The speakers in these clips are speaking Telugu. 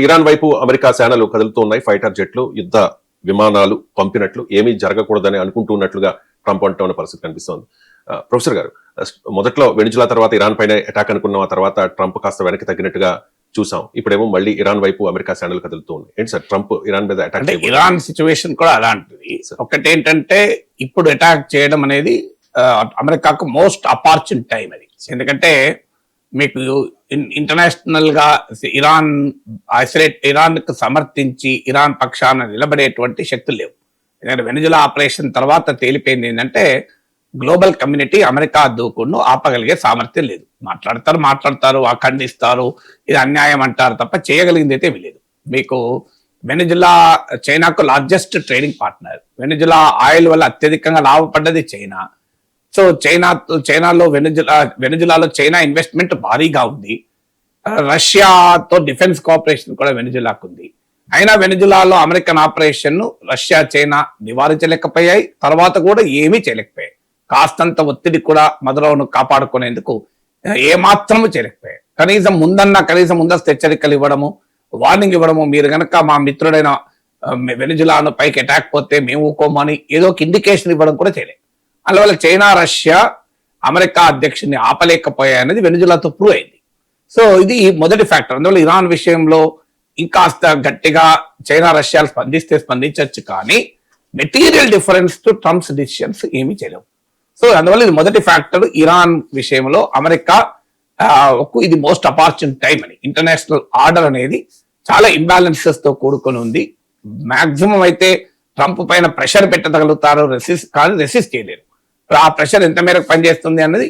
ఇరాన్ వైపు అమెరికా సేనలు కదులుతూ ఉన్నాయి. ఫైటర్ జెట్లు, యుద్ధ విమానాలు పంపినట్లు ఏమీ జరగకూడదని అనుకుంటున్నట్లుగా ట్రంప్ అంటున్న పరిస్థితి కనిపిస్తోంది. ప్రొఫెసర్ గారు, మొదట్లో వెనిజులా తర్వాత ఇరాన్ పైన అటాక్ అనుకున్న తర్వాత ట్రంప్ కాస్త వెనక్కి తగ్గినట్టుగా చూసాం. ఇప్పుడేమో మళ్ళీ ఇరాన్ వైపు అమెరికా సేనలు కదులుతూ ఉన్నాయి. ఏంటి సార్ ట్రంప్ ఇరాన్ మీద అటాక్? అంటే ఇరాన్ సిచ్యువేషన్ కూడా అలాంటిది. ఒకటేంటంటే ఇప్పుడు అటాక్ చేయడం అనేది అమెరికాకు మోస్ట్ అపార్చున్ టైం అది. ఎందుకంటే మీకు ఇంటర్నేషనల్ గా ఇరాన్ కు సమర్థించి ఇరాన్ పక్షాన నిలబడేటువంటి శక్తులు లేవు. ఎందుకంటే వెనిజులా ఆపరేషన్ తర్వాత తేలిపోయింది ఏంటంటే గ్లోబల్ కమ్యూనిటీ అమెరికా దూకుడును ఆపగలిగే సామర్థ్యం లేదు. మాట్లాడతారు, ఖండిస్తారు, ఇది అన్యాయం అంటారు తప్ప చేయగలిగింది అయితే లేదు. మీకు వెనిజులా చైనాకు largest trading partner. Venezuela oil వల్ల అత్యధికంగా లాభపడ్డది చైనా. సో చైనాలో వెనిజులాలో చైనా ఇన్వెస్ట్మెంట్ భారీగా ఉంది. రష్యాతో డిఫెన్స్ కోఆపరేషన్ కూడా వెనిజులాకు ఉంది. అయినా వెనిజులాలో అమెరికన్ ఆపరేషన్ రష్యా చైనా నివారించలేకపోయాయి, తర్వాత కూడా ఏమీ చేయలేకపోయాయి. కాస్తంత ఒత్తిడి కూడా మదరోను కాపాడుకునేందుకు ఏమాత్రము చేయలేకపోయాయి. కనీసం ముందస్తు హెచ్చరికలు ఇవ్వడము, వార్నింగ్ ఇవ్వడము, మీరు గనక మా మిత్రుడైన వెనిజులాను పైకి అటాక్ పోతే మేము ఊకోమని ఏదో ఒక ఇండికేషన్ ఇవ్వడం కూడా చేయలేదు. అందువల్ల చైనా రష్యా అమెరికా అధ్యక్షుడిని ఆపలేకపోయాయనేది వెనిజులాతో ప్రూవ్ అయింది. సో ఇది మొదటి ఫ్యాక్టర్. అందువల్ల ఇరాన్ విషయంలో ఇంకాస్త గట్టిగా చైనా రష్యాలు స్పందించవచ్చు, కానీ material difference to Trump's decisions ఏమీ చేయలేవు. సో అందువల్ల ఇది మొదటి ఫ్యాక్టర్. ఇరాన్ విషయంలో అమెరికా ఇది మోస్ట్ అపార్చున్ టైం అని. ఇంటర్నేషనల్ ఆర్డర్ అనేది చాలా ఇంబ్యాలెన్సెస్ తో కూడుకొని ఉంది. మాక్సిమం అయితే ట్రంప్ పైన ప్రెషర్ పెట్టగలుగుతారు, రెసిస్ట్ చేయలేరు. ఆ ప్రెషర్ ఎంత మేరకు పనిచేస్తుంది అన్నది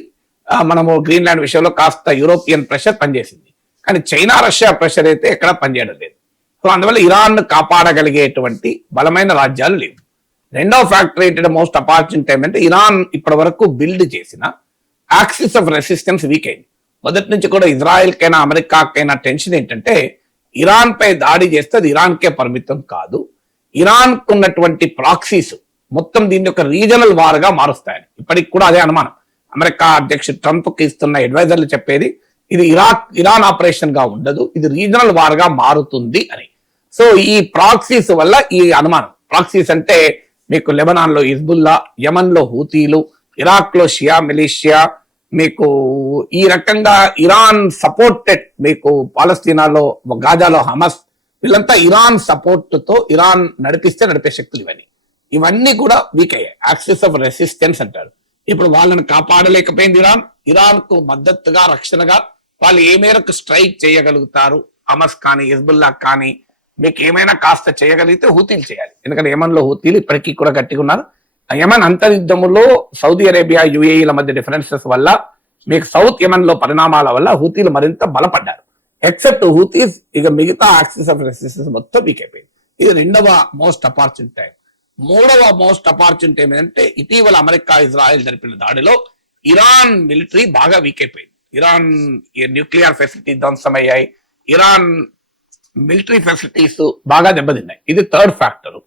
మనము గ్రీన్లాండ్ విషయంలో కాస్త యూరోపియన్ ప్రెషర్ పనిచేసింది, కానీ చైనా రష్యా ప్రెషర్ అయితే ఎక్కడ పనిచేయడం లేదు. సో అందువల్ల ఇరాన్ కాపాడగలిగేటువంటి బలమైన రాజ్యాలు లేవు. రెండవ ఫ్యాక్టర్ ఏంటంటే మోస్ట్ అపార్చున్ టైం అంటే ఇరాన్ ఇప్పటి వరకు బిల్డ్ చేసిన యాక్సిస్ ఆఫ్ రెసిస్టెన్స్ వీక్ అయింది. మొదటి నుంచి కూడా ఇజ్రాయెల్ కైనా అమెరికాకైనా టెన్షన్ ఏంటంటే ఇరాన్ పై దాడి చేస్తే అది ఇరాన్కే పరిమితం కాదు, ఇరాన్ ఉన్నటువంటి ప్రాక్సీస్ మొత్తం దీన్ని ఒక రీజనల్ వార్గా మారుస్తాయని. ఇప్పటికి కూడా అదే అనుమానం. అమెరికా అధ్యక్షుడు ట్రంప్ కి ఇస్తున్న అడ్వైజర్లు చెప్పేది ఇది ఇరాన్ ఆపరేషన్ గా ఉండదు, ఇది రీజనల్ వార్గా మారుతుంది అని. సో ఈ ప్రాక్సీస్ వల్ల ఈ అనుమానం. ప్రాక్సీస్ అంటే మీకు లెబనాన్ లో హిజ్బుల్లా, యమన్ లో హూతీలు, ఇరాక్ లో షియా మిలిషియా, మీకు ఈ రకంగా ఇరాన్ సపోర్టెడ్, మీకు పాలస్తీనాలో గాజాలో హమస్, వీళ్ళంతా ఇరాన్ సపోర్ట్ తో ఇరాన్ నడిపే శక్తులు ఇవన్నీ కూడా వీక్ అయ్యాయి. యాక్సిస్ ఆఫ్ రెసిస్టెన్స్ అంటారు. ఇప్పుడు వాళ్ళని కాపాడలేకపోయింది ఇరాన్ కు మద్దతుగా రక్షణగా వాళ్ళు ఏ మేరకు స్ట్రైక్ చేయగలుగుతారు, హమస్ కానీ హిజ్బుల్లా కానీ మీకు ఏమైనా కాస్త చేయగలిగితే హూతీలు చేయాలి. ఎందుకంటే యమన్ లో హూతీలు ఇప్పటికీ కూడా గట్టిగా ఉన్నారు. యమన్ అంతర్యుద్ధములో సౌదీ అరేబియా యుఏఈల మధ్య డిఫరెన్సెస్ వల్ల మీకు సౌత్ యమన్ లో పరిణామాల వల్ల హూతీలు మరింత బలపడ్డారు. ఎక్సెప్ట్ హూతీస్, ఇక మిగతా యాక్సిస్ ఆఫ్ రెసిస్టెన్స్ మొత్తం వీక్ అయిపోయింది. ఇది రెండవ మోస్ట్ అపార్చున్ టైం. మూడవ మోస్ట్ అపార్చున్ టైం ఏంటంటే ఇటీవల అమెరికా ఇజ్రాయెల్ జరిపిన దాడిలో ఇరాన్ మిలిటరీ బాగా వీక్ అయిపోయింది. ఇరాన్ న్యూక్లియర్ ఫెసిలిటీ ధ్వంసమయ్యాయి, ఇరాన్ మిలిటరీ ఫెసిలిటీస్ బాగా దెబ్బతిన్నాయి. ఇది థర్డ్ ఫ్యాక్టర్.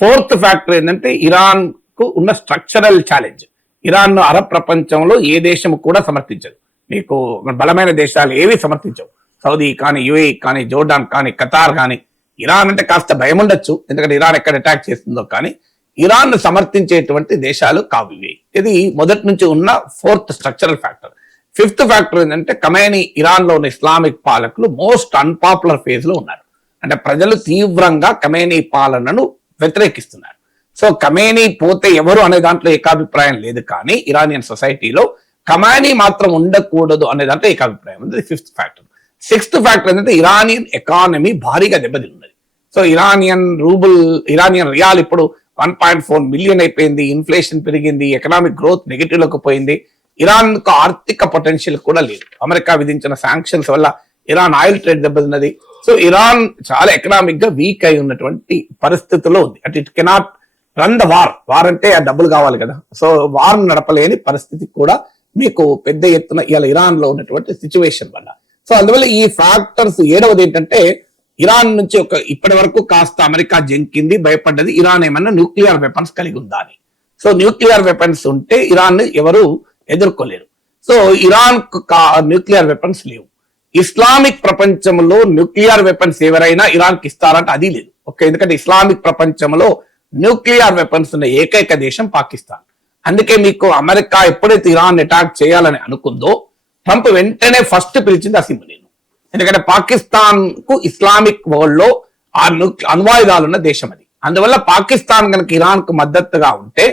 ఫోర్త్ ఫ్యాక్టర్ ఏంటంటే ఇరాన్ కు ఉన్న స్ట్రక్చరల్ ఛాలెంజ్. ఇరాన్ ను అరబ్ ప్రపంచంలో ఏ దేశం కూడా సమర్థించదు. మీకు బలమైన దేశాలు ఏవి సమర్థించవు. సౌదీ కానీ, యుఏఈ కానీ, జోర్డాన్ కానీ, ఖతార్ కానీ. ఇరాన్ అంటే కాస్త భయం ఉండొచ్చు, ఎందుకంటే ఇరాన్ ఎక్కడ అటాక్ చేస్తుందో, కానీ ఇరాన్ ను సమర్థించేటువంటి దేశాలు కావు ఇవి. ఇది మొదటి నుంచి ఉన్న fourth structural factor. Fifth factor ఏంటంటే ఖమేనీ, ఇరాన్ లో ఉన్న ఇస్లామిక్ పాలకులు మోస్ట్ అన్పాపులర్ ఫేజ్ లో ఉన్నారు. అంటే ప్రజలు తీవ్రంగా ఖమేనీ పాలనను వ్యతిరేకిస్తున్నారు. సో ఖమేనీ పోతే ఎవరు అనే దాంట్లో ఏకాభిప్రాయం లేదు, కానీ ఇరానియన్ సొసైటీలో ఖమేనీ మాత్రం ఉండకూడదు అనే దాంట్లో ఏకాభిప్రాయం ఉంది. Fifth factor. సిక్స్త్ ఫ్యాక్టర్ ఏంటంటే ఇరానియన్ ఎకానమీ భారీగా దెబ్బతిన్నది. సో ఇరానియన్ రియాల్ ఇప్పుడు 1.4 మిలియన్ అయిపోయింది, ఇన్ఫ్లేషన్ పెరిగింది, ఎకనామిక్ గ్రోత్ నెగిటివ్ లోకి పోయింది. ఇరాన్ కు ఆర్థిక పొటెన్షియల్ కూడా లేదు. అమెరికా విధించిన శాంక్షన్స్ వల్ల ఇరాన్ ఆయిల్ ట్రేడ్ దెబ్బతిన్నది. సో ఇరాన్ చాలా ఎకనామిక్ గా వీక్ అయి ఉన్నటువంటి పరిస్థితిలో ఉంది. అంటే it cannot run the war అంటే ఆ డబ్బులు కావాలి కదా. సో వార్ నడపలేని పరిస్థితి కూడా మీకు పెద్ద ఎత్తున ఇవాళ ఇరాన్ లో ఉన్నటువంటి సిచ్యువేషన్ వల్ల. సో అందువల్ల ఈ ఫ్యాక్టర్స్. ఏడవది ఏంటంటే ఇరాన్ నుంచి ఇప్పటి వరకు కాస్త అమెరికా జంకింది, భయపడ్డది ఇరాన్ ఏమన్నా న్యూక్లియర్ వెపన్స్ కలిగి ఉందా అని. సో న్యూక్లియర్ వెపన్స్ ఉంటే ఇరాన్ ఎవరు ఎదుర్కోలేరు. సో ఇరాన్ న్యూక్లియర్ వెపన్స్ లేవు. ఇస్లామిక్ ప్రపంచంలో న్యూక్లియర్ వెపన్స్ ఎవరైనా ఇరాన్ కి ఇస్తారంటే అది లేదు. ఓకే, ఎందుకంటే ఇస్లామిక్ ప్రపంచంలో న్యూక్లియర్ వెపన్స్ ఉన్న ఏకైక దేశం పాకిస్తాన్. అందుకే మీకు అమెరికా ఎప్పుడైతే ఇరాన్ అటాక్ చేయాలని అనుకుందో ట్రంప్ వెంటనే ఫస్ట్ పిలిచింది అసెంబ్లీని. ఎందుకంటే పాకిస్తాన్ కు ఇస్లామిక్ వరల్డ్ లో ఆ అణ్వాయుధాలున్న దేశం అది. అందువల్ల పాకిస్తాన్ కనుక ఇరాన్ కు మద్దతుగా ఉంటే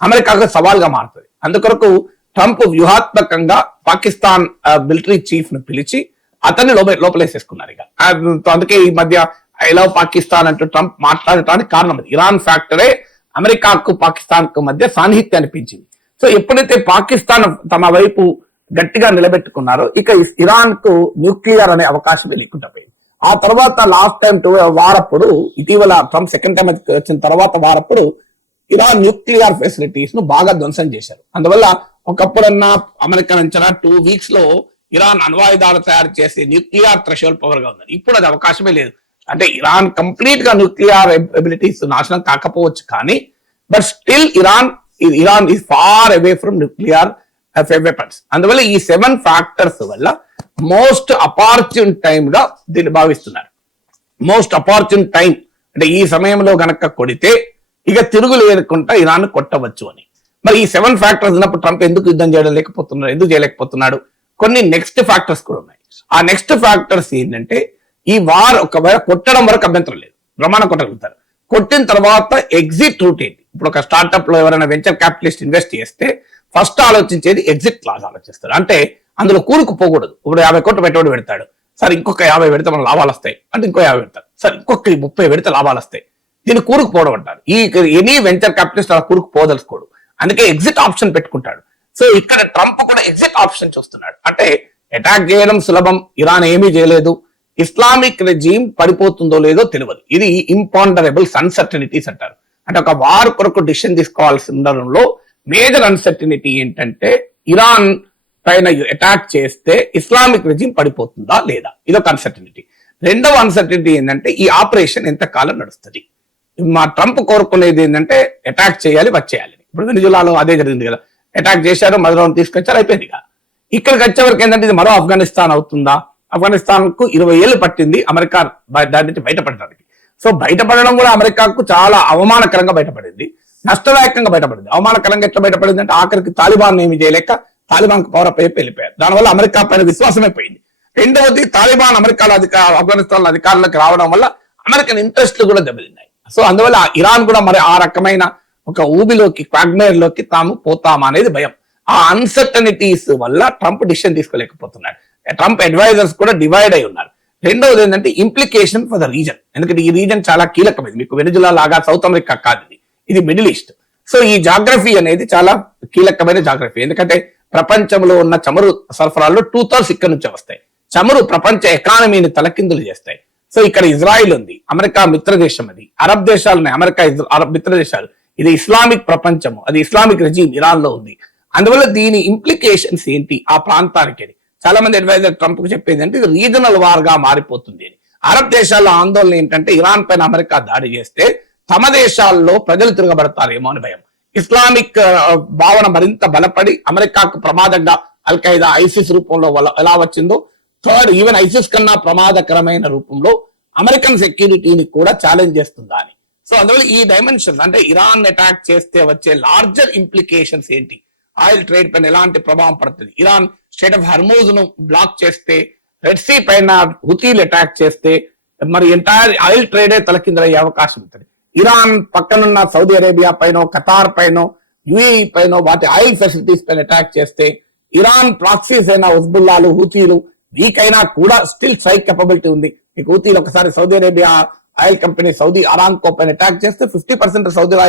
అమెరికాకు సవాల్గా మారుతుంది. అందుకొరకు ట్రంప్ వ్యూహాత్మకంగా పాకిస్తాన్ మిలిటరీ చీఫ్ ను పిలిచి అతన్ని లోపలేసేసుకున్నారు. ఇక అందుకే ఈ మధ్య ఐ లవ్ పాకిస్తాన్ అంటూ ట్రంప్ మాట్లాడటానికి కారణం అది. ఇరాన్ ఫ్యాక్టరే అమెరికాకు పాకిస్తాన్ కు మధ్య సాన్నిహిత్యాన్ని పెంచింది. సో ఎప్పుడైతే పాకిస్తాన్ తమ వైపు గట్టిగా నిలబెట్టుకున్నారో ఇక ఇరాన్ కు న్యూక్లియర్ అనే అవకాశమే లేకుండా పోయింది. ఆ తర్వాత లాస్ట్ టైం వారప్పుడు ఇటీవల ట్రంప్ సెకండ్ టైం వచ్చిన తర్వాత వారప్పుడు ఇరాన్ న్యూక్లియర్ ఫెసిలిటీస్ ను బాగా ధ్వంసం చేశారు. అందువల్ల ఒకప్పుడన్నా అమెరికా అంచనా 2 weeks లో ఇరాన్ అణ్వాయుధాలు తయారు చేసే న్యూక్లియర్ థ్రెషోల్డ్ పవర్ గా ఉంది. ఇప్పుడు అది అవకాశమే లేదు. అంటే ఇరాన్ కంప్లీట్ గా న్యూక్లియర్ ఎబిలిటీస్ నాశనం కాకపోవచ్చు కానీ but still Iran is far away from nuclear weapons. అందువల్ల ఈ 7 ఫ్యాక్టర్స్ వల్ల మోస్ట్ అపార్చున్ టైమ్ గా దీన్ని భావిస్తున్నారు. మోస్ట్ అపార్చున్ టైం అంటే ఈ సమయంలో గనక కొడితే ఇక తిరుగు లేకుండా ఇరాన్ కొట్టవచ్చు అని. మరి ఈ 7 ఫ్యాక్టర్స్ ఉన్నప్పుడు ట్రంప్ ఎందుకు యుద్ధం ఎందుకు చేయలేకపోతున్నాడు? కొన్ని నెక్స్ట్ ఫ్యాక్టర్స్ కూడా ఉన్నాయి. ఆ నెక్స్ట్ ఫ్యాక్టర్స్ ఏంటంటే ఈ వార్ ఒకవేళ కొట్టడం వరకు అభ్యంతరం లేదు, ప్రమాణం కొట్టగలుగుతారు. కొట్టిన తర్వాత ఎగ్జిట్ రూట్ ఏంటి? ఇప్పుడు ఒక స్టార్ట్అప్ లో ఎవరైనా వెంచర్ క్యాపిటలిస్ట్ ఇన్వెస్ట్ చేస్తే ఫస్ట్ ఆలోచించేది ఎగ్జిట్ లాగా ఆలోచిస్తారు. అంటే అందులో కూరుకుపోకూడదు. ఇప్పుడు 50 కోట్లు పెట్టుబడి పెడతాడు, సరే ఇంకొక 50 పెడితే మన లాభాలు వస్తాయి అంటే ఇంకో 50 పెడతారు, సరే ఇంకొక 30 పెడితే లాభాలు వస్తాయి. దీన్ని కూరుకుపోవడం అంటారు. ఈ ఎనీ వెంచర్ క్యాపిటలిస్ట్ అలా కూరుకుపోదలుచుకోడు, అందుకే ఎగ్జిట్ ఆప్షన్ పెట్టుకుంటాడు. సో ఇక్కడ ట్రంప్ కూడా ఎగ్జిట్ ఆప్షన్ చూస్తున్నాడు. అంటే అటాక్ చేయడం సులభం, ఇరాన్ ఏమీ చేయలేదు, ఇస్లామిక్ రెజీమ్ పడిపోతుందో లేదో తెలియదు. ఇది ఇంపాండరబుల్స్ అన్సర్టనిటీస్ అంటారు. అంటే ఒక వార్ కొరకు డిసిషన్ తీసుకోవాల్సి ఉండడంలో మేజర్ అన్సర్టనిటీ ఏంటంటే ఇరాన్ పైన అటాక్ చేస్తే ఇస్లామిక్ రెజీమ్ పడిపోతుందా లేదా, ఇదొక అన్సర్టనిటీ. రెండవ అన్సర్టనిటీ ఏంటంటే ఈ ఆపరేషన్ ఎంతకాలం నడుస్తుంది. మా ట్రంప్ కోరుకునేది ఏంటంటే అటాక్ చేయాలి, వచ్చేయాలి. ఇప్పుడు వెనిజులాలో అదే జరిగింది కదా, అటాక్ చేశారు, మధురను తీసుకొచ్చారు, అయిపోయింది. ఇక్కడికి వచ్చే వరకు ఏంటంటే ఇది మరో ఆఫ్ఘనిస్తాన్ అవుతుందా? ఆఫ్ఘనిస్తాన్ కు 20 ఏళ్ళు పట్టింది అమెరికా దాని నుంచి బయటపడడానికి. సో బయటపడడం కూడా అమెరికాకు చాలా అవమానకరంగా బయటపడింది, నష్టదాయకంగా బయటపడింది. అవమానకరంగా ఎట్లా బయటపడింది అంటే ఆఖరికి తాలిబాన్ ఏమి చేయలేక తాలిబాన్ కు పవర్ అప్ అయిపోయి వెళ్ళిపోయారు. దానివల్ల అమెరికా పైన విశ్వాసమే పోయింది. రెండవది తాలిబాన్ అమెరికాలో ఆఫ్ఘనిస్తాన్ అధికారులకు రావడం వల్ల అమెరికన్ ఇంట్రెస్ట్లు కూడా దెబ్బతిన్నాయి. సో అందువల్ల ఇరాన్ కూడా మరి ఆ రకమైన ఒక ఊబిలోకి క్వాగ్మేర్ లోకి తాము పోతామా అనేది భయం. ఆ అన్సర్టనిటీస్ వల్ల ట్రంప్ డిసిషన్ తీసుకోలేకపోతున్నాడు. ట్రంప్ అడ్వైజర్స్ కూడా డివైడ్ అయి ఉన్నారు. రెండవది ఏంటంటే ఇంప్లికేషన్ ఫర్ ద రీజన్, ఎందుకంటే ఈ రీజన్ చాలా కీలకమైంది. మీకు వెనిజులా లాగా సౌత్ అమెరికా కాదు, ఇది మిడిల్ ఈస్ట్. సో ఈ జాగ్రఫీ అనేది చాలా కీలకమైన జాగ్రఫీ. ఎందుకంటే ప్రపంచంలో ఉన్న చమురు సరఫరాల్లో 2/3 ఇక్కడ నుంచే వస్తాయి. చమురు ప్రపంచ ఎకానమీని తలకిందులు చేస్తాయి. సో ఇక్కడ ఇజ్రాయిల్ ఉంది, అమెరికా మిత్ర దేశం, అది అరబ్ దేశాలు ఉన్నాయి, అమెరికా అరబ్ మిత్ర దేశాలు, ఇది ఇస్లామిక్ ప్రపంచము, అది ఇస్లామిక్ రెజీమ్ ఇరాన్ లో ఉంది. అందువల్ల దీని ఇంప్లికేషన్స్ ఏంటి ఆ ప్రాంతానికి అని చాలా మంది అడ్వైజర్ ట్రంప్ కు చెప్పేది అంటే ఇది రీజనల్ వార్ గా మారిపోతుంది అని. అరబ్ దేశాల్లో ఆందోళన ఏంటంటే ఇరాన్ పైన అమెరికా దాడి చేస్తే తమ దేశాల్లో ప్రజలు తిరగబడతారేమో అని భయం. ఇస్లామిక్ భావన మరింత బలపడి అమెరికాకు ప్రమాదంగా అల్ ఖైదా ఐసిస్ రూపంలో ఎలా వచ్చిందో, థర్డ్ ఈవెన్ ఐసిస్ కన్నా ప్రమాదకరమైన రూపంలో అమెరికన్ సెక్యూరిటీని కూడా ఛాలెంజ్ చేస్తుందా అని. సో అందువల్ల ఈ డైమెన్షన్ అంటే ఇరాన్ అటాక్ చేస్తే వచ్చే లార్జర్ ఇంప్లికేషన్స్ ఏంటి, ఆయిల్ ట్రేడ్ పైన ఎలాంటి ప్రభావం పడుతుంది, ఇరాన్ స్టేట్ ఆఫ్ హర్మూజ్ ను బ్లాక్ చేస్తే, రెడ్ సీ పైన హుతీలు అటాక్ చేస్తే మరి ఎంటైర్ ఆయిల్ ట్రేడే తలకిందలయ్యే అవకాశం ఉంటుంది. ఇరాన్ పక్కనున్న సౌదీ అరేబియా పైన, ఖతార్ పైన, యుఏఈ పైన వాటి ఆయిల్ ఫెసిలిటీస్ పైన అటాక్ చేస్తే, ఇరాన్ ప్రాక్సీస్ అయినా ఉజ్బుల్లాలు, హూతీలు వీక్ అయినా కూడా స్టిల్ స్ట్రైక్ కెపబిలిటీ ఉంది. మీకు హూతీలు ఒకసారి Saudi Arabia oil company Saudi Aramco పైన అటాక్ చేస్తే 50% సౌదీలో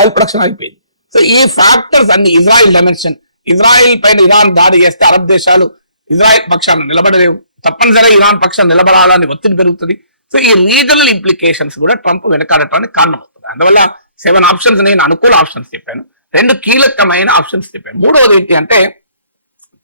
ఆయిల్ ప్రొడక్షన్ అయిపోయింది. సో ఈ ఫ్యాక్టర్స్ అన్ని ఇజ్రాయిల్ డైమెన్షన్, ఇజ్రాయిల్ పైన ఇరాన్ దాడి చేస్తే అరబ్ దేశాలు ఇజ్రాయిల్ పక్షాన్ని నిలబడలేవు, తప్పనిసరిగా ఇరాన్ పక్షాన్ని నిలబడాలని ఒత్తిడి పెరుగుతుంది. సో ఈ రీజనల్ ఇంప్లికేషన్స్ కూడా ట్రంప్ వెనకాడటానికి కారణం అవుతుంది. అందువల్ల 7 ఆప్షన్స్ నేను అనుకూల ఆప్షన్స్ చెప్పాను, 2 కీలకమైన ఆప్షన్స్ చెప్పాను. మూడవది ఏంటి అంటే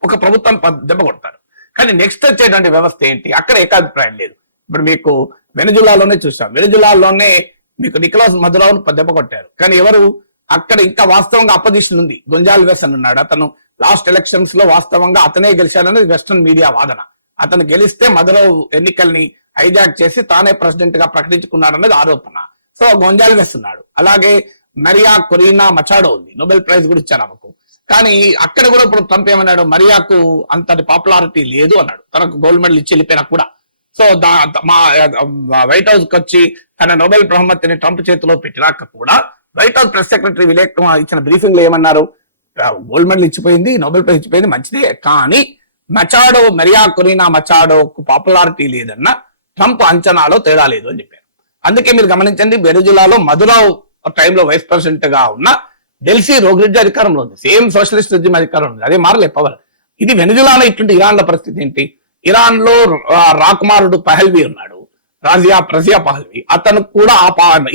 ఒక ప్రభుత్వం దెబ్బ కొడతారు, కానీ నెక్స్ట్ వచ్చేటువంటి వ్యవస్థ ఏంటి, అక్కడ ఏకాభిప్రాయం లేదు. ఇప్పుడు మీకు వెనిజులాలోనే చూసాం, వెనిజులాలోనే మీకు నికోలస్ మదురోను దెబ్బ కొట్టారు, కానీ ఎవరు అక్కడ ఇంకా వాస్తవంగా అపోజిషన్ ఉంది. గొంజాల్వెస్ అని ఉన్నాడు, అతను లాస్ట్ ఎలక్షన్స్ లో వాస్తవంగా అతనే గెలిచాడనేది వెస్టర్న్ మీడియా వాదన. అతను గెలిస్తే మధురో ఎన్నికల్ని హైజాక్ చేసి తానే ప్రెసిడెంట్ గా ప్రకటించుకున్నాడన్నది ఆరోపణ. సో గొంజాల్వెస్ ఉన్నాడు, అలాగే మరియా కొరీనా మచాడో ఉంది, నోబెల్ ప్రైజ్ కూడా ఇచ్చారు ఆమెకు. కానీ అక్కడ కూడా ఇప్పుడు ట్రంప్ ఏమన్నాడు, మరియాకు అంతటి పాపులారిటీ లేదు అన్నాడు, తనకు గోల్డ్ మెడల్ ఇచ్చి వెళ్ళిపోయినా కూడా. సో మా వైట్ హౌస్ కి వచ్చి తన నోబెల్ బహుమతిని ట్రంప్ చేతిలో పెట్టినాక కూడా వైట్ హౌస్ ప్రెస్ సెక్రటరీ విలేక్ కుమార్ ఇచ్చిన బ్రీఫింగ్ లో ఏమన్నారు, గోల్డ్ మెడల్ ఇచ్చిపోయింది, నోబెల్ ప్రైజ్ ఇచ్చిపోయింది మంచిదే, కానీ మచాడో మరియా కొరీనా మచాడోకు పాపులారిటీ లేదన్న ట్రంప్ అంచనాలో తేడా లేదు అని చెప్పారు. అందుకే మీరు గమనించండి, వెనుజులాలో మధురా టైంలో వైస్ ప్రెసిడెంట్ గా ఉన్న డెల్సీ రోడ్రిగ్జ్ అధికారంలో ఉంది, సేమ్ సోషలిస్ట్ రెజిమ్ అధికారం ఉంది, అదే మారలే పవర్. ఇది వెనుజులాలో ఇట్లుంటే ఇరాన్ లో పరిస్థితి ఏంటి? ఇరాన్ లో రాకుమారుడు పహల్వి ఉన్నాడు, రజియా పహల్వి, అతను కూడా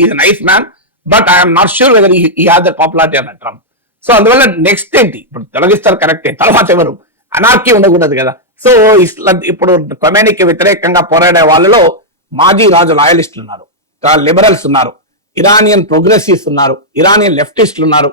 is nice man, but I'm not sure whether ఈ హ్యావ్ ద పాపులారిటీ అన్న ట్రంప్. సో అందువల్ల నెక్స్ట్ ఏంటి, ఇప్పుడు తొలగిస్తారు కరెక్టే, తర్వాత ఎవరు? అనార్కీ ఉండకూడదు కదా. సో ఇప్పుడు ఖొమైనీకి వ్యతిరేకంగా పోరాడే వాళ్ళలో మాజీ రాజు లాయలిస్టులు ఉన్నారు, లిబరల్స్ ఉన్నారు, ఇరానియన్ ప్రోగ్రెసివ్స్ ఉన్నారు, ఇరానియన్ లెఫ్టిస్టులు ఉన్నారు,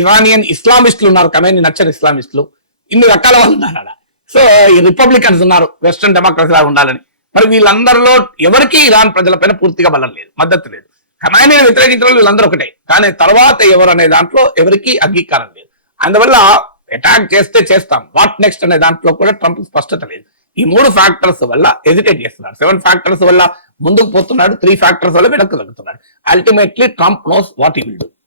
ఇరానియన్ ఇస్లామిస్టులు ఉన్నారు, ఖొమైనీ నచ్చని ఇస్లామిస్టులు, ఇన్ని రకాల వాళ్ళు ఉన్నారు. సో ఈ రిపబ్లికన్స్ ఉన్నారు, వెస్టర్న్ డెమోక్రసీ లాగా ఉండాలని. మరి వీళ్ళందరిలో ఎవరికి ఇరాన్ ప్రజలపైన పూర్తిగా బలం లేదు, మద్దతు లేదు. ఖొమైనీని వ్యతిరేకించిన వీళ్ళందరూ ఒకటే, కానీ తర్వాత ఎవరు అనే దాంట్లో ఎవరికి అంగీకారం లేదు. అందువల్ల అటాక్ చేస్తే చేస్తాం, వాట్ నెక్స్ట్ అనే దాంట్లో కూడా ట్రంప్ స్పష్టత లేదు. ఈ 3 ఫ్యాక్టర్స్ వల్ల హెజిటేట్ చేస్తున్నాడు, 7 ఫ్యాక్టర్స్ వల్ల ముందుకు పోతున్నాడు, 3 ఫ్యాక్టర్స్ వల్ల వెనక్కి తగ్గుతున్నాడు. Ultimately Trump knows what he will do.